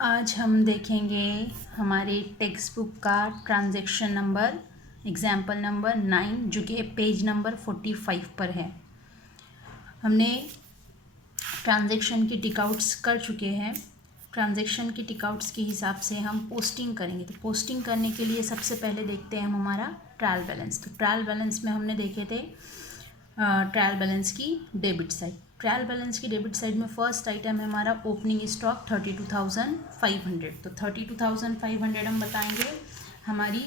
आज हम देखेंगे हमारे टेक्स्ट बुक का ट्रांजैक्शन नंबर एग्जाम्पल नंबर 9 जो कि पेज नंबर 45 पर है। हमने ट्रांजैक्शन की टिकआउट्स कर चुके हैं। ट्रांजैक्शन की टिकआउट्स के हिसाब से हम पोस्टिंग करेंगे। तो पोस्टिंग करने के लिए सबसे पहले देखते हैं हम हमारा ट्रायल बैलेंस। तो ट्रायल बैलेंस में हमने देखे थे ट्रायल बैलेंस की डेबिट साइड। ट्रायल बैलेंस की डेबिट साइड में फर्स्ट आइटम है हमारा ओपनिंग स्टॉक 32,500। तो 32,500 हम बताएंगे हमारी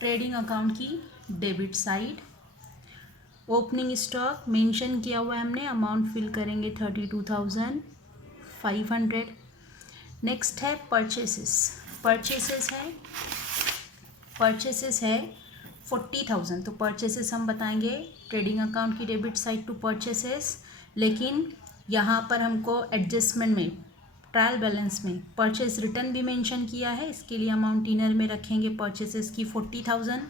ट्रेडिंग अकाउंट की debit side. Opening stock mention किया हुआ है हमने, अमाउंट फिल करेंगे 32,500। नेक्स्ट है परचेसेस है 40,000। तो परचेसेस हम बताएंगे ट्रेडिंग अकाउंट की डेबिट साइड टू परचेसेस, लेकिन यहाँ पर हमको एडजस्टमेंट में ट्रायल बैलेंस में परचेस रिटर्न भी मेंशन किया है, इसके लिए अमाउंट इनर में रखेंगे परचेसेस की 40,000।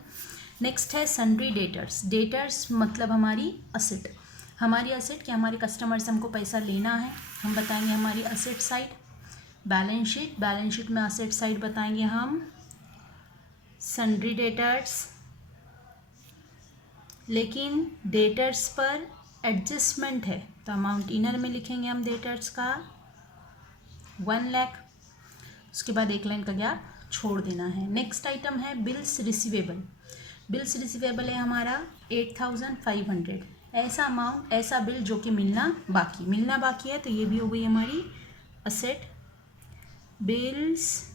नेक्स्ट है सन्ड्री डेटर्स मतलब हमारी असेट कि हमारे कस्टमर से हमको पैसा लेना है, हम बताएंगे हमारी असेट साइड। बैलेंस शीट में असेट साइड बताएंगे हम सन्ड्री डेटर्स, लेकिन डेटर्स पर एडजस्टमेंट है तो अमाउंट इनर में लिखेंगे हम डेटर्स का 1 लाख। उसके बाद एक लाइन का गैप छोड़ देना है। नेक्स्ट आइटम है बिल्स रिसीवेबल है हमारा 8,500। ऐसा बिल जो कि मिलना बाकी है, तो ये भी हो गई हमारी असेट। बिल्स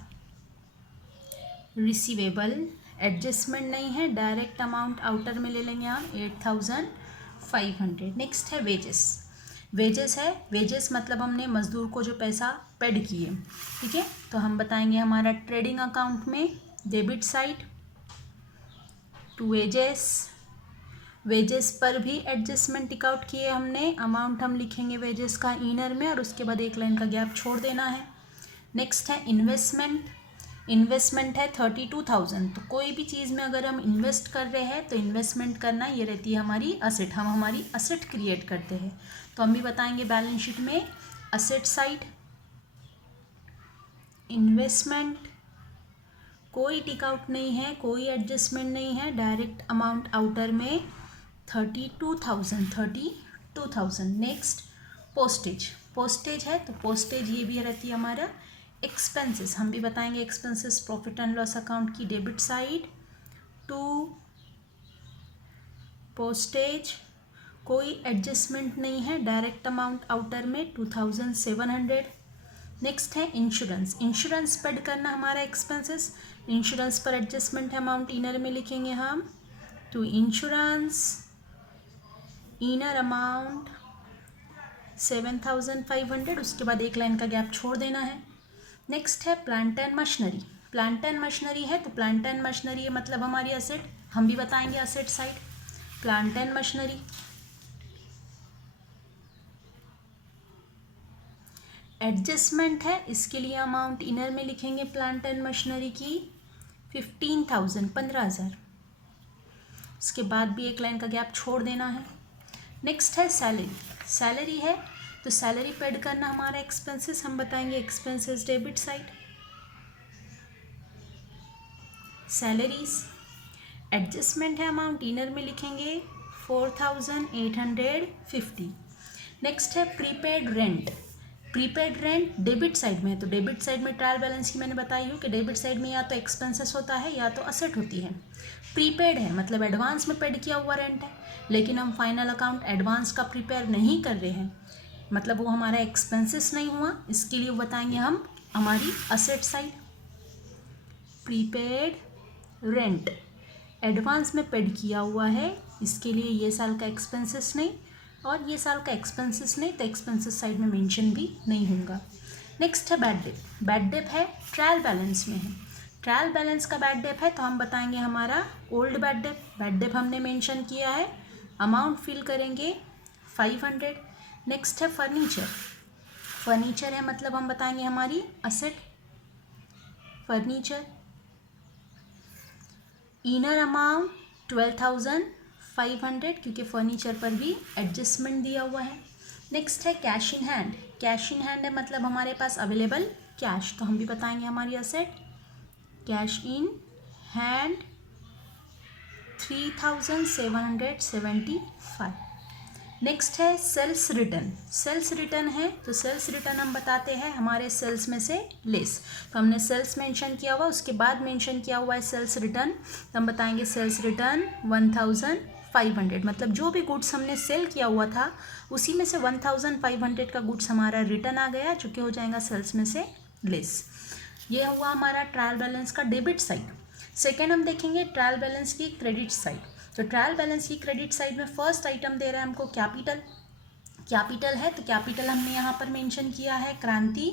रिसीवेबल एडजस्टमेंट नहीं है, डायरेक्ट अमाउंट आउटर में ले लेंगे हम 8,500। नेक्स्ट है वेजेस मतलब हमने मजदूर को जो पैसा पेड किए, ठीक है। तो हम बताएंगे हमारा ट्रेडिंग अकाउंट में डेबिट साइड टू वेजेस पर भी एडजस्टमेंट टिकआउट किए हमने, अमाउंट हम लिखेंगे वेजेस का इनर में और उसके बाद एक लाइन का गैप छोड़ देना है। नेक्स्ट है इन्वेस्टमेंट है 32,000। तो कोई भी चीज़ में अगर हम इन्वेस्ट कर रहे हैं तो इन्वेस्टमेंट करना ये रहती है हमारी असेट, हम हमारी असेट क्रिएट करते हैं। तो हम भी बताएंगे बैलेंस शीट में असेट साइड इन्वेस्टमेंट, कोई टिकआउट नहीं है, कोई एडजस्टमेंट नहीं है, डायरेक्ट अमाउंट आउटर में 32,000। नेक्स्ट पोस्टेज है, तो पोस्टेज ये भी रहती है हमारा एक्सपेंसेस, हम भी बताएंगे expenses profit and loss account की डेबिट साइड टू पोस्टेज, कोई एडजस्टमेंट नहीं है, डायरेक्ट अमाउंट आउटर में 2,700। नेक्स्ट है इंश्योरेंस पेड करना हमारा एक्सपेंसेस, इंश्योरेंस पर एडजस्टमेंट है, अमाउंट इनर में लिखेंगे हम टू इंश्योरेंस, इनर अमाउंट 7,500। उसके बाद एक लाइन का गैप छोड़ देना है। नेक्स्ट है प्लांट एंड मशीनरी है, तो प्लांट एंड मशीनरी है मतलब हमारी असेट, हम भी बताएंगे asset side plant and machinery. Adjustment है, इसके लिए अमाउंट इनर में लिखेंगे प्लांट एंड मशीनरी की 15,000 15,000। उसके बाद भी एक लाइन का गैप छोड़ देना है। नेक्स्ट है सैलरी है, तो सैलरी पेड करना हमारा एक्सपेंसेस, हम बताएंगे expenses debit side salaries. Adjustment है, अमाउंट इनर में लिखेंगे 4,850। नेक्स्ट है प्रीपेड रेंट डेबिट साइड में है, तो डेबिट साइड में ट्रायल बैलेंस की मैंने बताई हूँ कि डेबिट साइड में या तो एक्सपेंसेस होता है या तो असेट होती है। प्रीपेड है मतलब एडवांस में पेड किया हुआ रेंट है, लेकिन हम फाइनल अकाउंट एडवांस का प्रिपेयर नहीं कर रहे हैं, मतलब वो हमारा एक्सपेंसेस नहीं हुआ, इसके लिए बताएंगे हम हमारी asset side. Prepaid rent advance में पेड किया हुआ है, इसके लिए ये साल का एक्सपेंसेस नहीं और ये साल का एक्सपेंसेस नहीं, तो एक्सपेंसेस साइड में मेंशन भी नहीं होगा। नेक्स्ट है बैड डेप है, ट्रायल बैलेंस में है, ट्रायल बैलेंस का बैड डेप है, तो हम बताएंगे हमारा ओल्ड बैड डेप हमने मेंशन किया है, अमाउंट फिल करेंगे 500। नेक्स्ट है फर्नीचर है मतलब हम बताएंगे हमारी असेट फर्नीचर, इनर अमाउंट 12,500 क्योंकि फर्नीचर पर भी एडजस्टमेंट दिया हुआ है। नेक्स्ट है cash in cash in hand है मतलब हमारे पास अवेलेबल कैश, तो हम भी बताएंगे हमारी asset cash in hand 3775। Next है सेल्स रिटर्न। सेल्स रिटर्न है तो सेल्स रिटर्न हम बताते हैं हमारे सेल्स में से लेस, तो हमने सेल्स मेंशन किया हुआ, उसके बाद मेंशन किया हुआ है सेल्स रिटर्न, तो हम बताएंगे सेल्स रिटर्न 1500, मतलब जो भी गुड्स हमने सेल किया हुआ था उसी में से 1500 का गुड्स हमारा रिटर्न आ गया, जो कि हो जाएगा सेल्स में से लेस। ये हुआ हमारा ट्रायल बैलेंस का डेबिट साइड। सेकेंड हम देखेंगे ट्रायल बैलेंस की क्रेडिट साइड। तो ट्रायल बैलेंस की क्रेडिट साइड में फर्स्ट आइटम दे रहा है हमको कैपिटल। कैपिटल है तो कैपिटल हमने यहाँ पर मेंशन किया है क्रांति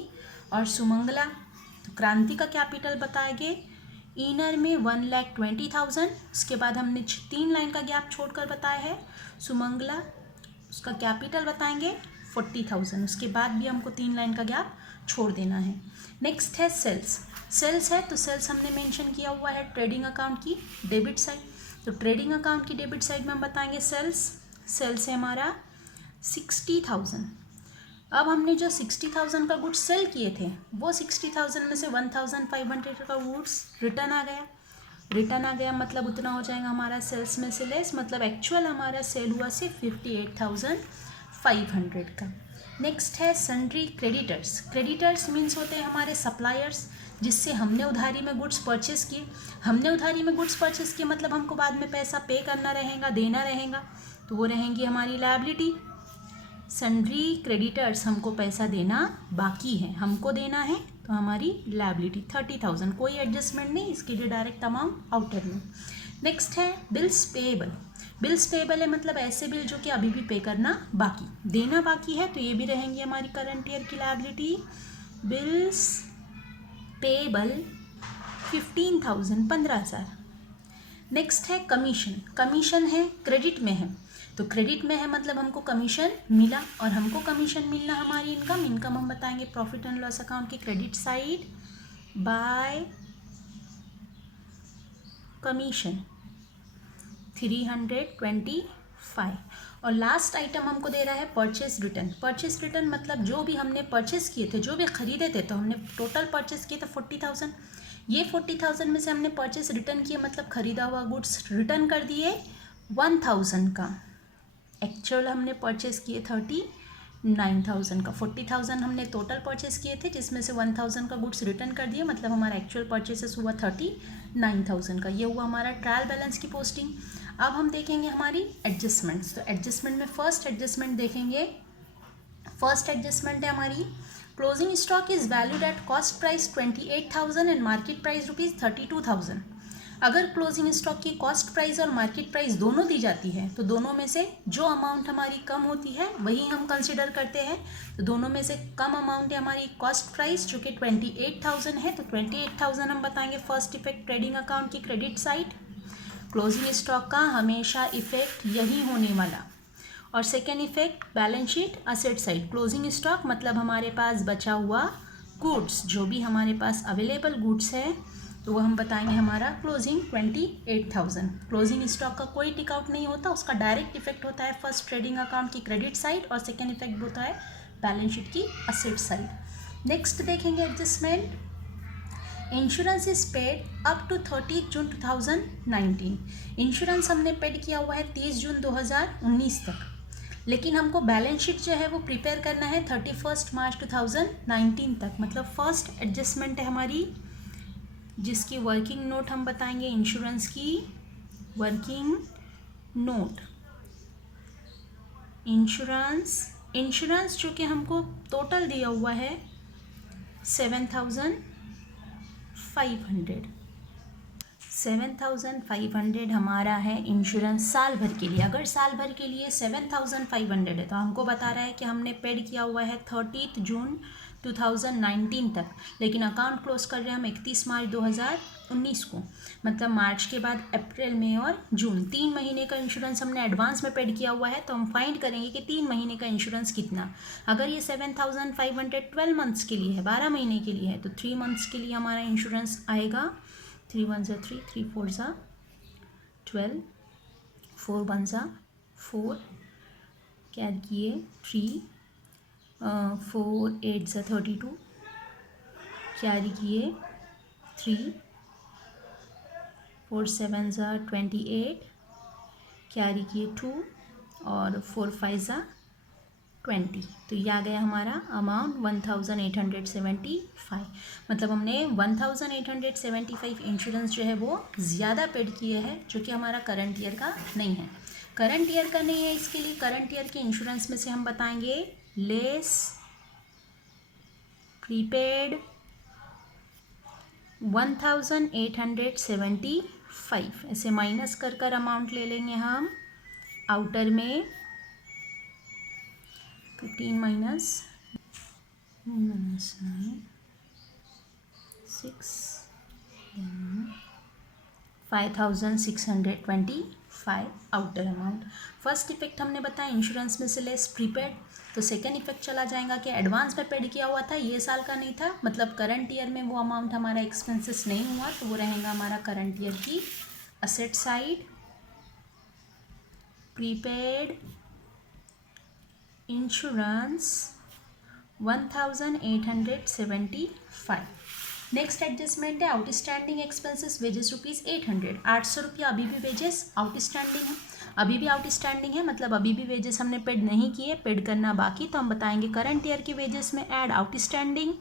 और सुमंगला। तो क्रांति का कैपिटल बताएंगे इनर में 1,20,000, उसके बाद हमने 3 लाइन का गैप छोड़कर बताया है। सुमंगला उसका कैपिटल बताएंगे 40,000, उसके बाद भी हमको 3 लाइन का गैप छोड़ देना है। नेक्स्ट है सेल्स। सेल्स है तो सेल्स हमने मेंशन किया हुआ है ट्रेडिंग अकाउंट की डेबिट साइड। तो ट्रेडिंग अकाउंट की डेबिट साइड में हम बताएंगे सेल्स है हमारा 60,000। अब हमने जो 60,000 का गुड्स सेल किए थे वो 60,000 में से 1,500 का गुड्स रिटर्न आ गया, मतलब उतना हो जाएगा हमारा सेल्स में से लेस, मतलब एक्चुअल हमारा सेल हुआ सिर्फ 58,500 का। नेक्स्ट है सन्ड्री क्रेडिटर्स। क्रेडिटर्स मीन्स होते हैं हमारे सप्लायर्स, जिससे हमने उधारी में गुड्स परचेस किए। मतलब हमको बाद में पैसा पे करना रहेगा, देना रहेगा, तो वो रहेंगी हमारी लायबिलिटी। सन्ड्री क्रेडिटर्स हमको पैसा देना बाकी है, हमको देना है, तो हमारी लायबिलिटी 30,000, कोई एडजस्टमेंट नहीं, इसके लिए डायरेक्ट अमाउंट आउटर में। नेक्स्ट है बिल्स पेएबल। बिल्स पेएबल है मतलब ऐसे बिल जो कि अभी भी पे करना बाकी, देना बाकी है, तो ये भी रहेंगी हमारी करंट ईयर की लायबिलिटी। Bills payable 15,000, 15,000। नेक्स्ट है कमीशन। कमीशन है क्रेडिट में है, तो क्रेडिट में है मतलब हमको कमीशन मिला, और हमको कमीशन मिलना हमारी इनकम हम बताएंगे प्रॉफिट एंड लॉस अकाउंट की क्रेडिट साइड बाय कमीशन 325। और लास्ट आइटम हमको दे रहा है परचेस रिटर्न। परचेस रिटर्न मतलब जो भी हमने परचेस किए थे, जो भी खरीदे थे, तो हमने टोटल परचेस किए थे 40,000। ये 40,000 में से हमने परचेस रिटर्न किए, मतलब खरीदा हुआ गुड्स रिटर्न कर दिए 1,000 का। एक्चुअल हमने परचेस किए 39,000 का। 40,000 हमने टोटल परचेस किए थे, जिसमें से 1,000 का गुड्स रिटर्न कर दिए, मतलब हमारा एक्चुअल परचेसेस हुआ 39,000 का। ये हुआ हमारा ट्रायल बैलेंस की पोस्टिंग। अब हम देखेंगे हमारी एडजस्टमेंट्स। तो एडजस्टमेंट में फर्स्ट एडजस्टमेंट देखेंगे। फर्स्ट एडजस्टमेंट है हमारी closing stock is valued at cost price 28,000 and market price ₹32,000। अगर क्लोजिंग स्टॉक की कॉस्ट प्राइस और मार्केट प्राइस दोनों दी जाती है, तो दोनों में से जो अमाउंट हमारी कम होती है वही हम कंसिडर करते हैं। तो दोनों में से कम अमाउंट है हमारी कॉस्ट प्राइस, जो कि 28,000 है, तो 28,000 हम बताएंगे फर्स्ट इफेक्ट ट्रेडिंग अकाउंट की क्रेडिट साइड। क्लोजिंग स्टॉक का हमेशा इफेक्ट यही होने वाला। और second effect balance sheet asset side. Closing stock मतलब हमारे पास बचा हुआ गुड्स, जो भी हमारे पास अवेलेबल गुड्स है, तो वो हम बताएंगे हमारा क्लोजिंग 28,000। क्लोजिंग स्टॉक का कोई टिक आउट नहीं होता, उसका डायरेक्ट इफेक्ट होता है फर्स्ट ट्रेडिंग अकाउंट की क्रेडिट साइड, और सेकेंड इफेक्ट होता है बैलेंस शीट की असेट साइड। नेक्स्ट देखेंगे adjustment. Insurance is paid up to 30 June 2019। Insurance हमने पेड किया हुआ है 30 जून 2019 तक, लेकिन हमको बैलेंस शीट जो है वो प्रिपेयर करना है 31 मार्च 2019 तक। मतलब फर्स्ट एडजस्टमेंट है हमारी, जिसकी वर्किंग नोट हम बताएंगे इंश्योरेंस की वर्किंग नोट। इंश्योरेंस जो कि हमको टोटल दिया हुआ है 7,500 हमारा है इंश्योरेंस साल भर के लिए। अगर साल भर के लिए 7,500 है, तो हमको बता रहा है कि हमने पेड किया हुआ है 30 जून 2019 तक, लेकिन अकाउंट क्लोज कर रहे हैं हम 31 मार्च 2019 को। मतलब मार्च के बाद अप्रैल, मई और जून 3 महीने का इंश्योरेंस हमने एडवांस में पेड किया हुआ है। तो हम फाइंड करेंगे कि 3 महीने का इंश्योरेंस कितना। अगर ये 7,500 12 मंथ्स के लिए है, 12 महीने के लिए है, तो 3 मंथ्स के लिए हमारा इंश्योरेंस आएगा 3 1 3, 3 4 12, 4 1 4, क्या किए 3, 4 8 ज़ा 32, कैरी किए 3, 4 7 ज़ा 28, कैरी किए 2 और 4 5 ज़ा 20। तो ये आ गया हमारा अमाउंट 1875। मतलब हमने 1875 इंश्योरेंस जो है वो ज़्यादा पेड किए हैं, जो कि हमारा करंट ईयर का नहीं है। करंट ईयर का नहीं है, इसके लिए करंट ईयर के इंश्योरेंस में से हम बताएंगे लेस प्रीपेड 1875, ऐसे माइनस कर अमाउंट ले लेंगे हम। आउटर में 15 minus 9 6 5625 outer amount. First effect हमने बताया इंश्योरेंस में से लेस प्रीपेड, तो सेकेंड इफेक्ट चला जाएगा कि एडवांस में पेड किया हुआ था, ये साल का नहीं था, मतलब करंट ईयर में वो अमाउंट हमारा एक्सपेंसेस नहीं हुआ, तो वो रहेगा हमारा करंट ईयर की asset side. Prepaid insurance 1875। Next adjustment है आउटस्टैंडिंग एक्सपेंसेस वेजेस ₹800। 800 रुपया अभी भी वेजेस आउटस्टैंडिंग है, अभी भी आउटस्टैंडिंग है, मतलब अभी भी वेजेस हमने पेड नहीं किए, पेड करना बाकी। तो हम बताएंगे करंट ईयर के वेजेस में ऐड आउटस्टैंडिंग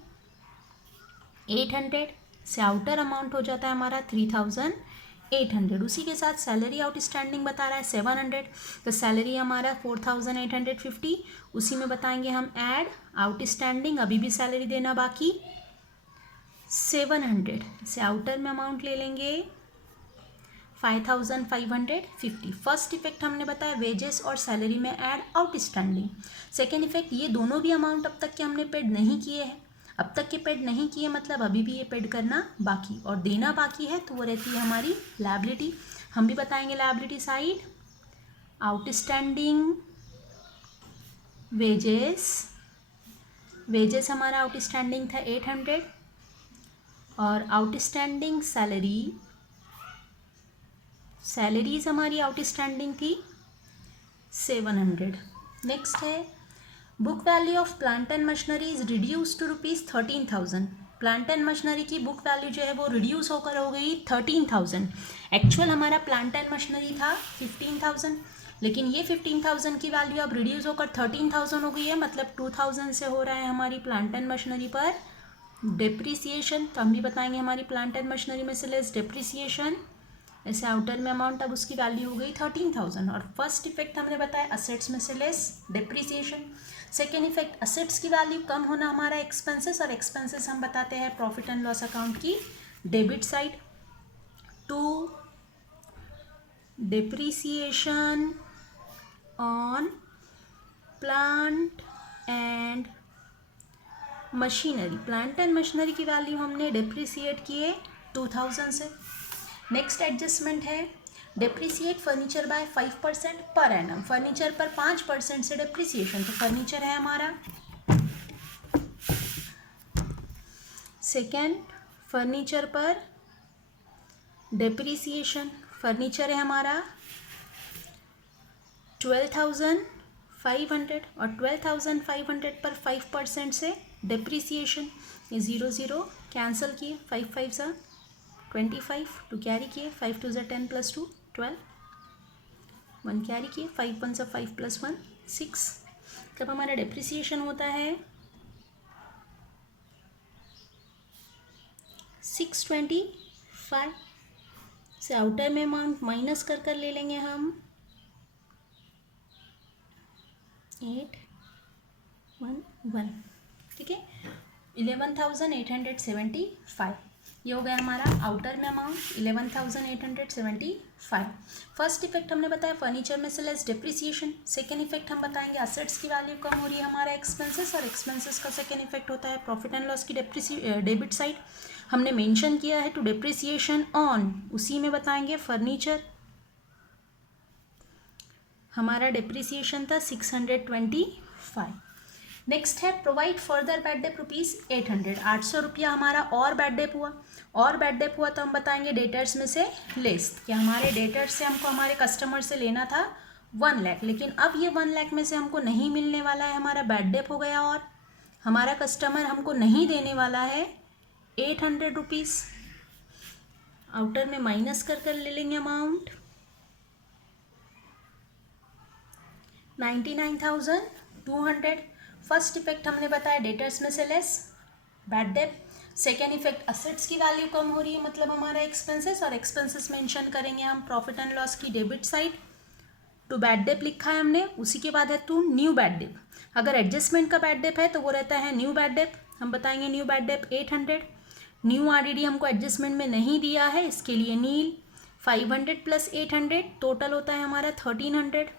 800 से आउटर अमाउंट हो जाता है हमारा 3800। उसी के साथ सैलरी आउटस्टैंडिंग बता रहा है 700, तो सैलरी हमारा 4850। उसी में बताएंगे हम ऐड आउटस्टैंडिंग, अभी भी सैलरी देना बाकी 700 से आउटर में अमाउंट ले लेंगे 5550। फर्स्ट इफेक्ट हमने बताया वेजेस और सैलरी में ऐड आउटस्टैंडिंग। सेकेंड इफेक्ट ये दोनों भी अमाउंट अब तक के हमने पेड नहीं किए हैं, अब तक के पेड नहीं किए मतलब अभी भी ये पेड करना बाकी और देना बाकी है, तो वो रहती है हमारी लायबिलिटी। हम भी बताएंगे लायबिलिटी साइड आउटस्टैंडिंग वेजेस हमारा आउटस्टैंडिंग था 800 और आउटस्टैंडिंग सैलरीज हमारी आउटस्टैंडिंग थी 700। नेक्स्ट है book value of plant and machinery is reduce to ₹13,000। Plant and machinery की बुक वैल्यू जो है वो रिड्यूस होकर हो गई 13,000। एक्चुअल हमारा प्लांट एंड मशीनरी था 15,000, लेकिन ये 15,000 की वैल्यू अब रिड्यूस होकर 13,000 हो गई है, मतलब 2,000 से हो रहा है हमारी प्लांट एंड मशीनरी पर डेप्रिसिएशन। तो हम भी बताएंगे हमारी प्लांट एंड मशीनरी में से लेस डेप्रिसिएशन, ऐसे आउटर में अमाउंट अब उसकी वैल्यू हो गई 13,000। और फर्स्ट इफेक्ट हमने बताया असेट्स में से less depreciation. Second effect assets की वैल्यू कम होना हमारा एक्सपेंसेस, और एक्सपेंसेस हम बताते हैं प्रॉफिट एंड लॉस अकाउंट की debit side. To depreciation on plant and machinery, plant and machinery की वैल्यू हमने डेप्रिसिएट किए 2000 से। नेक्स्ट एडजस्टमेंट है depreciate furniture by 5% per annum. Furniture पर 5% से डेप्रिसिएशन, तो फर्नीचर है हमारा। सेकेंड फर्नीचर पर डेप्रिसिएशन, फर्नीचर है हमारा 12,500 और 12,500 पर 5% से डेप्रिसिएशन। ये 0 0 कैंसिल किए, 5 5 सा 25, 2 कैरी किए, 5 2 ज़ा 10 + 2 12, 1 कैरी किए, 5 1 सा 5 + 1 6। तब हमारा डेप्रिसिएशन होता है 625 से आउटर में अमाउंट माइनस कर ले लेंगे हम 811, ठीक है 11,875। ये हो गया हमारा आउटर में अमाउंट 11,875। फर्स्ट इफेक्ट हमने बताया फर्नीचर में से लेस डेप्रिसिएशन। सेकेंड इफेक्ट हम बताएंगे असेट्स की वैल्यू कम हो रही है हमारा एक्सपेंसेस, और एक्सपेंसेस का सेकेंड इफेक्ट होता है प्रॉफिट एंड लॉस की डेबिट साइड। हमने मेंशन किया है टू डेप्रिसिएशन ऑन, उसी में बताएंगे फर्नीचर हमारा डेप्रिसिएशन था 625। नेक्स्ट है प्रोवाइड फर्दर बैड डेप ₹800। 800 रुपया हमारा और बैड डेप हुआ, और बैड डेप हुआ तो हम बताएंगे डेटर्स में से लेस, कि हमारे डेटर्स से हमको हमारे कस्टमर से लेना था 1 लाख। लेकिन अब ये 1 लाख में से हमको नहीं मिलने वाला है, हमारा बैड डेप हो गया और हमारा कस्टमर हमको नहीं देने वाला है 800 रुपीज़। आउटर में माइनस कर ले लेंगे अमाउंट 99,200। फर्स्ट इफेक्ट हमने बताया डेटर्स में से less bad debt. Second effect assets की वैल्यू कम हो रही है, मतलब हमारा एक्सपेंसेस, और एक्सपेंसेस मेंशन करेंगे हम प्रॉफिट एंड लॉस की debit side. To bad debt लिखा है हमने, उसी के बाद है टू न्यू बैड डेप। अगर एडजस्टमेंट का बैड डेप है तो वो रहता है न्यू बैड डेप। हम बताएंगे new bad Depp 800। New RDD हमको एडजस्टमेंट में नहीं दिया है, इसके लिए नील। 500 प्लस 800 टोटल होता है हमारा 1300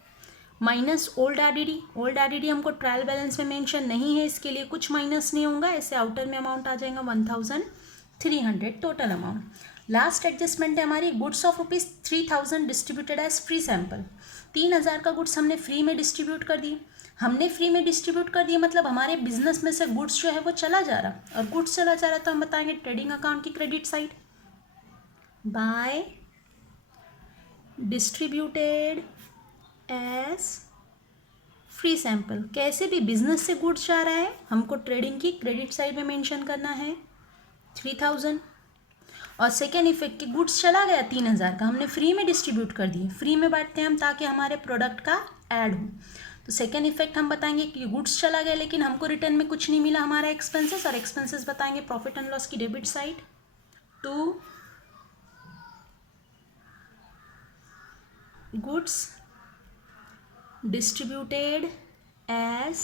minus old RDD. Old RDD हमको ट्रायल बैलेंस में मेंशन नहीं है, इसके लिए कुछ माइनस नहीं होगा, इससे आउटर में अमाउंट आ जाएगा 1300 टोटल अमाउंट। लास्ट एडजस्टमेंट है हमारी goods of ₹3000 distributed as free sample. 3000 का गुड्स हमने फ्री में डिस्ट्रीब्यूट कर दिए। हमने फ्री में डिस्ट्रीब्यूट कर दिया मतलब हमारे बिजनेस में से गुड्स जो है वो चला जा रहा, और गुड्स चला जा रहा तो हम बताएंगे ट्रेडिंग अकाउंट की credit side by distributed as free sample. कैसे भी बिजनेस से गुड्स जा रहा है, हमको ट्रेडिंग की क्रेडिट साइड में मेंशन करना है 3000। और सेकेंड इफेक्ट की गुड्स चला गया 3000 का, हमने फ्री में डिस्ट्रीब्यूट कर दिए। फ्री में बांटते हैं हम ताकि हमारे प्रोडक्ट का ऐड हो। तो सेकेंड इफेक्ट हम बताएंगे कि गुड्स चला गया लेकिन हमको रिटर्न में कुछ नहीं मिला, हमारा एक्सपेंसेस, और एक्सपेंसेस बताएंगे प्रॉफिट एंड लॉस की debit side to goods distributed as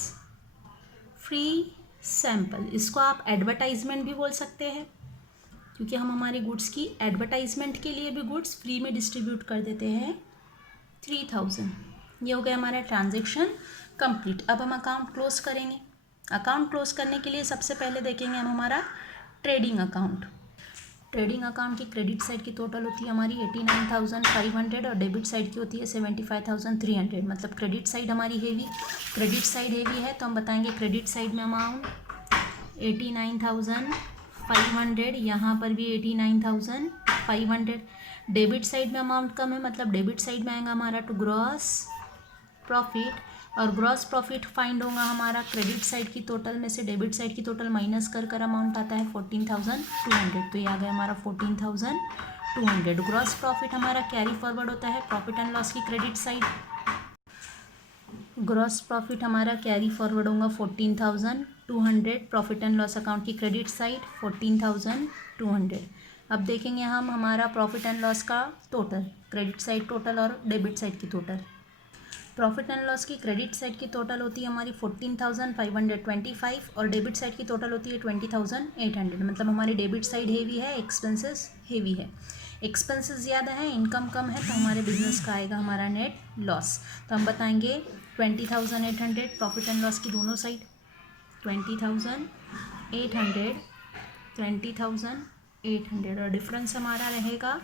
free sample. इसको आप एडवर्टाइजमेंट भी बोल सकते हैं क्योंकि हम हमारे गुड्स की एडवर्टाइजमेंट के लिए भी गुड्स फ्री में डिस्ट्रीब्यूट कर देते हैं 3000। ये हो गया हमारा ट्रांजैक्शन कंप्लीट। अब हम अकाउंट क्लोज करेंगे। अकाउंट क्लोज करने के लिए सबसे पहले देखेंगे हम हमारा ट्रेडिंग अकाउंट। ट्रेडिंग अकाउंट की क्रेडिट साइड की टोटल होती है हमारी 89,500 और डेबिट साइड की होती है 75,300। मतलब क्रेडिट साइड हमारी क्रेडिट साइड हेवी है तो हम बताएंगे क्रेडिट साइड में अमाउंट 89,500, यहाँ पर भी 89,500। डेबिट साइड में अमाउंट कम है मतलब डेबिट साइड में आएगा हमारा टू ग्रॉस प्रॉफिट, और ग्रॉस प्रॉफिट फाइंड होगा हमारा क्रेडिट साइड की टोटल में से डेबिट साइड की टोटल माइनस कर अमाउंट आता है 14,200। तो ये आ गया हमारा 14,200। ग्रॉस प्रॉफिट हमारा कैरी फॉरवर्ड होता है प्रॉफिट एंड लॉस की क्रेडिट साइड। ग्रॉस प्रॉफिट हमारा कैरी फॉरवर्ड होगा 14,200। प्रॉफिट एंड लॉस अकाउंट की क्रेडिट साइड 14,200। अब देखेंगे हम हमारा प्रॉफिट एंड लॉस का टोटल, क्रेडिट साइड टोटल और डेबिट साइड की टोटल। प्रॉफिट एंड लॉस की क्रेडिट साइड की टोटल होती है हमारी 14,525 और डेबिट साइड की टोटल होती है 20,800। मतलब हमारी डेबिट साइड हेवी है, एक्सपेंसेस हेवी है। एक्सपेंसेस ज़्यादा है, इनकम कम है, तो हमारे बिजनेस का आएगा हमारा नेट लॉस। तो हम बताएंगे 20,800 प्रॉफिट एंड लॉस की दोनों साइड 20,800 20,800 और डिफरेंस हमारा रहेगा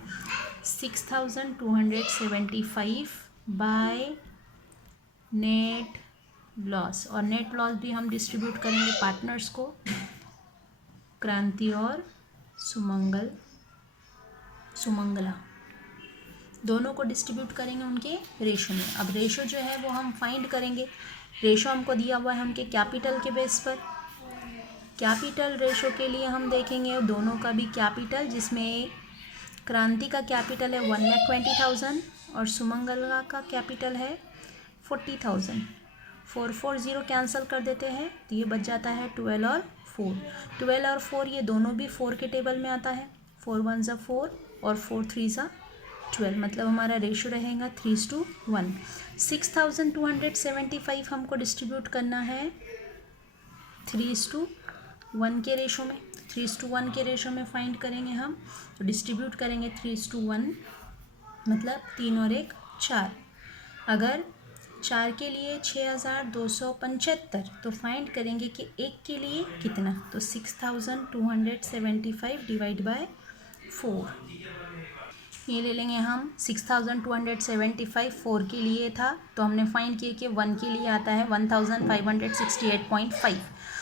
6,275 बाय नेट लॉस। और नेट लॉस भी हम डिस्ट्रीब्यूट करेंगे पार्टनर्स को, क्रांति और सुमंगला दोनों को डिस्ट्रीब्यूट करेंगे उनके रेशो में। अब रेशो जो है वो हम फाइंड करेंगे। रेशो हमको दिया हुआ है उनके कैपिटल के बेस पर। कैपिटल रेशो के लिए हम देखेंगे दोनों का भी कैपिटल, जिसमें क्रांति का कैपिटल है 1,20,000 और सुमंगला का कैपिटल है 40,000। 440 कैंसिल कर देते हैं तो ये बच जाता है 12 और 4। 12 और 4 ये दोनों भी 4 के टेबल में आता है। 4 1 ज़ा 4 और 4 3 ज़ा 12। मतलब हमारा रेशो रहेगा 3:1। 6,275 हमको डिस्ट्रीब्यूट करना है 3:1 के रेशो में। 3:1 के रेशो में फाइंड करेंगे हम, तो डिस्ट्रीब्यूट करेंगे 3:1, मतलब 3 और 1 4। अगर 4 के लिए 6,275 तो फाइंड करेंगे कि 1 के लिए कितना, तो 6,275 डिवाइड बाय 4। ये ले लेंगे हम 6,275 4 के लिए था तो हमने फाइंड किया कि 1 के लिए आता है 1,568.5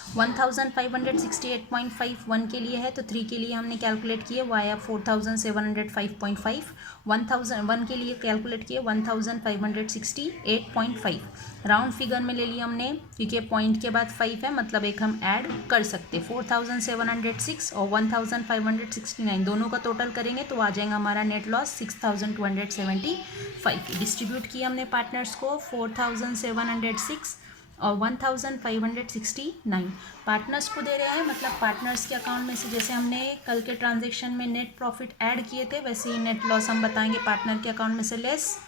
1568.5 के लिए है तो 3 के लिए हमने कैलकुलेट किए वाया 4705.5, 1001 के लिए कैलकुलेट किए 1568.5। राउंड फिगर में ले लिया हमने क्योंकि पॉइंट के बाद 5 है, मतलब एक हम ऐड कर सकते। 4706 और 1569 दोनों का टोटल करेंगे तो आ जाएगा हमारा नेट लॉस 6275। डिस्ट्रीब्यूट किया हमने पार्टनर्स को 4706 और 1569 पार्टनर्स को दे रहे हैं, मतलब पार्टनर्स के अकाउंट में से जैसे हमने कल के ट्रांजेक्शन में नेट प्रॉफिट ऐड किए थे वैसे ही नेट लॉस हम बताएंगे पार्टनर के अकाउंट में से लेस।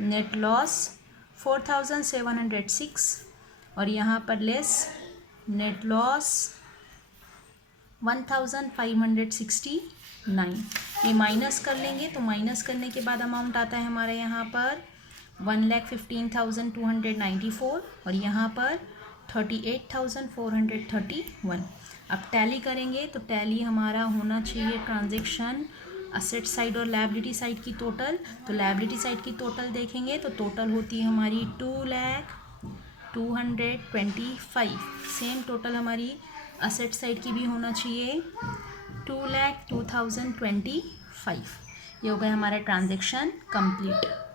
नेट लॉस 4706 और यहाँ पर लेस नेट लॉस 1569। ये माइनस कर लेंगे तो माइनस करने के बाद अमाउंट आता है हमारे यहाँ पर 1,15,294 और यहाँ पर 38,431। अब टैली करेंगे तो टैली हमारा होना चाहिए ट्रांजेक्शन असेट साइड और लायबिलिटी साइड की टोटल। तो लायबिलिटी साइड की टोटल देखेंगे तो टोटल होती है हमारी 2,02,25। सेम टोटल हमारी असेट साइड की भी होना चाहिए 2,02,025। ये हो गया हमारा ट्रांजेक्शन कंप्लीट।